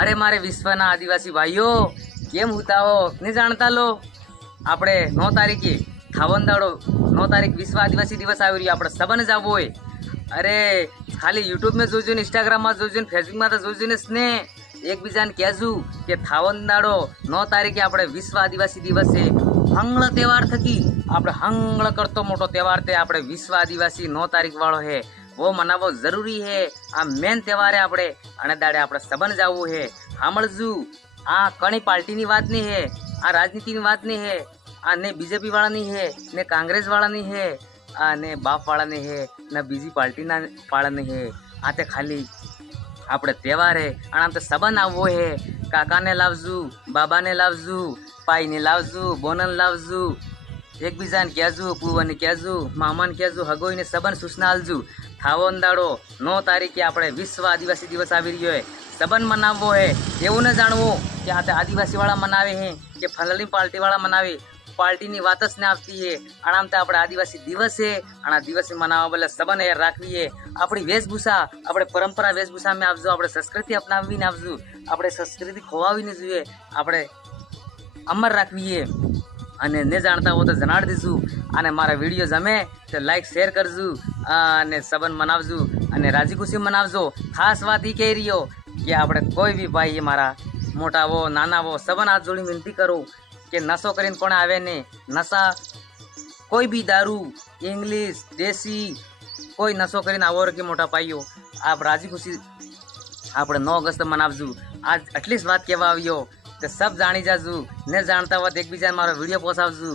अरे मारे विश्वना आदिवासी भाईओ केम हुताओ नहीं जाणता लो આપણે 9 તારીખે થાવન દાડો 9 તારીખ વિશ્વ આદિવાસી દિવસ આવી રહ્યો આપણે સબને જાવ હોય અરે ખાલી યુટ્યુબ में જોજો ને ઇન્સ્ટાગ્રામ માં જોજો ને ફેસબુક માં તો જોજો ને સ્ને એકબીજાને કહેજો કે થાવન દાડો 9 તારીખે આપણે વિશ્વ આદિવાસી દિવસ છે હંગળ તહેવાર થકી આપણે હંગળ કરતો મોટો તહેવાર તે આપણે વિશ્વ આદિવાસી 9 તારીખ વાળો है वो मनावो जरूरी है आ मेन त्यौहार है આપણે અને દાડે આપણે સબન જાવું है સાંભળજો આ કણી પાર્ટીની વાત નહીં है आ राजनीति की बात नहीं है आ ने बीजेपी वाला नहीं है ने कांग्रेस वाला नहीं है आ ने बाप वाला नहीं है न बीजी पार्टी ना वाला नहीं है आते खाली આપણે તહેવાર હે અને આમ તો સબન આવવો હે કાકાને લાવજો બાબાને લાવજો પાઈને લાવજો બોનને લાવજો એકબીજાને કહેજો પુવાને કહેજો મામાને કહેજો હગોઈને સબન સૂચના આલજો થાવન દાડો 9 તારીખે આપણે વિશ્વ આદિવાસી દિવસ આવી રહ્યો હે सबन मनावो है એવું न જાણવું કે આ આદિવાસી વાળા મનાવે હે કે ફલાણી પાર્ટી વાળા મનાવે પાર્ટીની વાત જ ન આવતી હે આનામ તો આપણે આદિવાસી દિવસ છે અને આ દિવસે મનાવવા બદલે सबन એ રાખવી હે આપણી વેશભૂષા આપણે પરંપરા વેશભૂષામાં આવજો આપણે સંસ્કૃતિ અપનાવીને આવજો આપણે સંસ્કૃતિ ખોવાવીને જોઈએ આપણે અમર રાખવી હે અને ને જાણતા હો તો જણાડ દેજો અને મારા વિડીયો ગમે તો લાઈક શેર કરજો અને सबन મનાવજો અને રાજી ખુશી મનાવજો ખાસ વાત ઈ કહી રહ્યો कि આપણે કોઈ भी भाई मारा मोटा वो नाना वो सबन हाथ जोड़ी विनती करो कि नशो करीने कोण आवे ने नशा कोई भी दारू इंग्लिश देसी कोई नशो करीने आवो के मोटा पाइयो आप राजी खुशी આપણે 9 ઓગસ્ટ મનાવજો આજ એટલી જ વાત કહેવા આવ્યો કે સબ જાણી જાજો ને જાણતા હોત એકબીજાને મારો વિડીયો પહોંચાડજો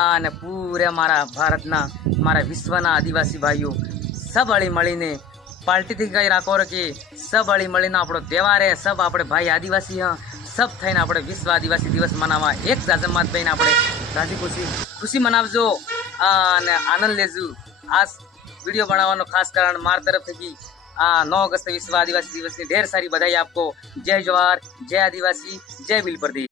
અને પૂરે મારા ભારતના મારા વિશ્વના આદિવાસી ભાઈઓ સબ હળી મળીને पार्टी थी कई राखो कि सब हली मळीने आपणो तहेवार है सब आपणे भाई आदिवासी हाँ सब थईने आपणे विश्व आदिवासी दिवस मनावा एक जाजमात थईने आपणे राजी खुशी मनावजो अने आनंद लेजो। आ वीडियो बनाववानो खास कारण मार तरफ थी 9 अगस्त विश्व आदिवासी दिवस की ढेर सारी बधाई आपको। जय जवाहर, जय आदिवासी, जय बिलपर्दी।